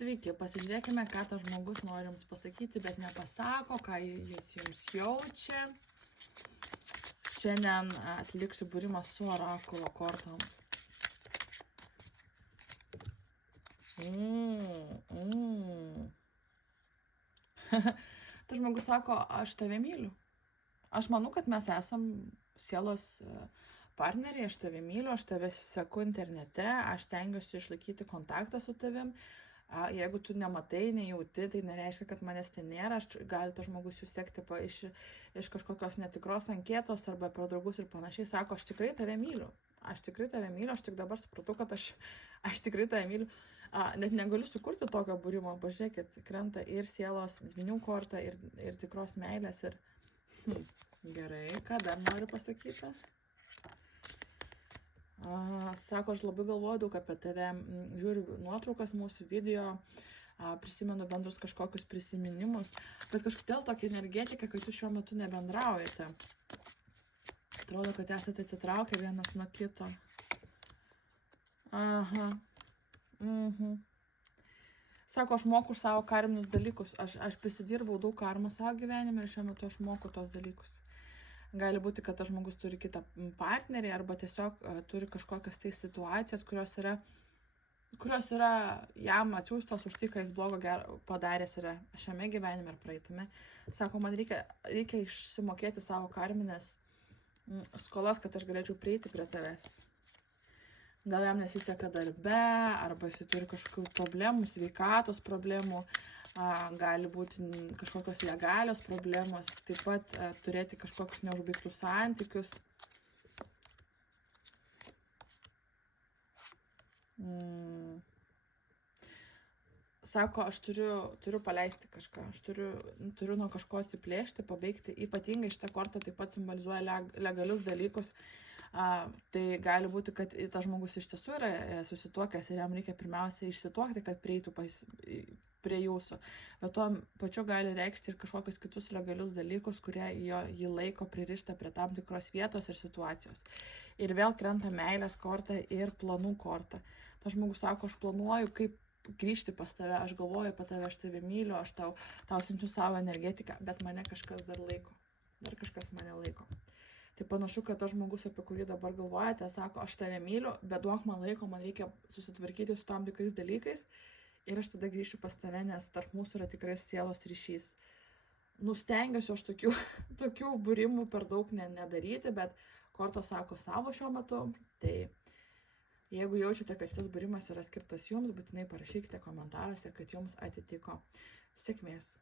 Sveiki, pasižiūrėkime, ką tas žmogus nori jums pasakyti, bet nepasako, ką jis jums jaučia. Šiandien atliksiu būrimą su orakulo kortom. Tas žmogus sako, aš tave myliu. Aš manau, kad mes esam sielos partneriai, aš tave myliu, aš tave seku internete, aš stengiuosi išlaikyti kontaktą su tavim. Jeigu tu nematai, nejauti, tai nereiškia, kad manęs ten nėra. Gali tas žmogus jūs sekti iš kažkokios netikros anketos arba per draugus ir panašiai. Sako, aš tikrai tave myliu. Aš tikrai tave myliu, aš tik dabar supratau, kad aš tikrai tave myliu. Net negaliu sukurti tokio būrimo. Pažiūrėkit, krenta ir sielos dvynių korta, ir tikros meilės. Gerai, ką dar noriu pasakyti? Sako, aš labai galvoju daug apie tave, žiūriu nuotraukas mūsų video, prisimenu bendrus kažkokius prisiminimus, bet kažkodėl tokia energetika, kad jūs šiuo metu nebendraujate. Atrodo, kad esate atsitraukę vienas nuo kito. Sako, aš moku savo karminius dalykus, aš prisidirbau daug karmos savo gyvenime ir šiuo metu aš moku tos dalykus. Gali būti, kad tas žmogus turi kitą partnerį arba tiesiog turi kažkokias tai situacijas, kurios yra jam atsiųstos už tai, ką jis blogo padaręs yra šiame gyvenime ir praeitame. Sako, man reikia išsimokėti savo karminės skolas, kad aš galėčiau prieiti prie tavęs. Gal jam nesiseka darbe, arba jis turi kažkokių problemų, sveikatos problemų, gali būti kažkokios legalios problemos, taip pat turėti kažkokius neužbaigtus santykius. Sako, aš turiu paleisti kažką, aš turiu nuo kažko atsiplėšti, pabaigti. Ypatingai šitą kortą taip pat simbolizuoja legalius dalykus. Tai gali būti, kad tas žmogus iš tiesų yra susituokęs ir jam reikia pirmiausia išsituokti, kad prieitų prie jūsų. Bet tuo pačiu gali reikšti ir kažkokius kitus legalius dalykus, kurie jį laiko pririštą prie tam tikros vietos ir situacijos. Ir vėl krenta meilės korta ir planų korta. Tas žmogus sako, aš planuoju, kaip grįžti pas tave, aš galvoju apie tave, aš tave myliu, aš tau siunčiu savo energetiką, bet mane kažkas dar laiko. Dar kažkas mane laiko. Tai panašu, kad tas žmogus, apie kurį dabar galvojate, sako, aš tave myliu, bet duok man laiko, man reikia susitvarkyti su tam tikrais dalykais ir aš tada grįšiu pas tave, nes tarp mūsų yra tikrai sielos ryšys. Stengiuosi aš tokių būrimų per daug nedaryti, bet kortos sako savo šiuo metu. Tai jeigu jaučiate, kad šitas būrimas yra skirtas jums, būtinai parašykite komentaruose, kad jums atitiko. Sėkmės.